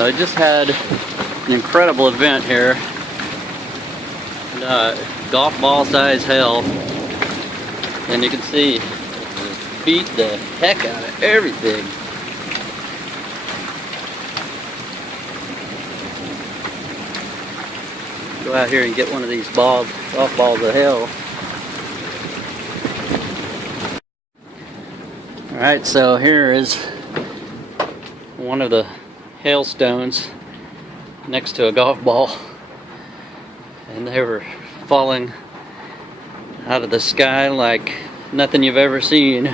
I just had an incredible event here. Golf ball size hail. And you can see it beat the heck out of everything. Go out here and get one of these golf balls of hail. Alright, so here is one of the hailstones next to a golf ball, and they were falling out of the sky like nothing you've ever seen.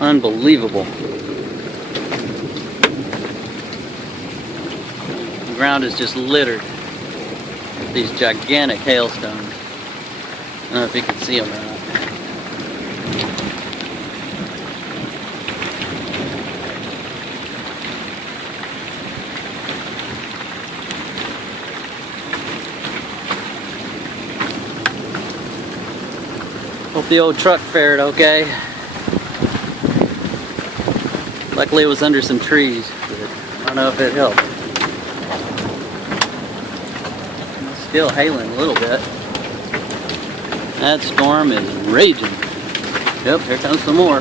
Unbelievable. The ground is just littered with these gigantic hailstones. I don't know if you can see them or not. Hope the old truck fared okay. Luckily it was under some trees, but I don't know if it helped. It's still hailing a little bit. That storm is raging. Yep, here comes some more.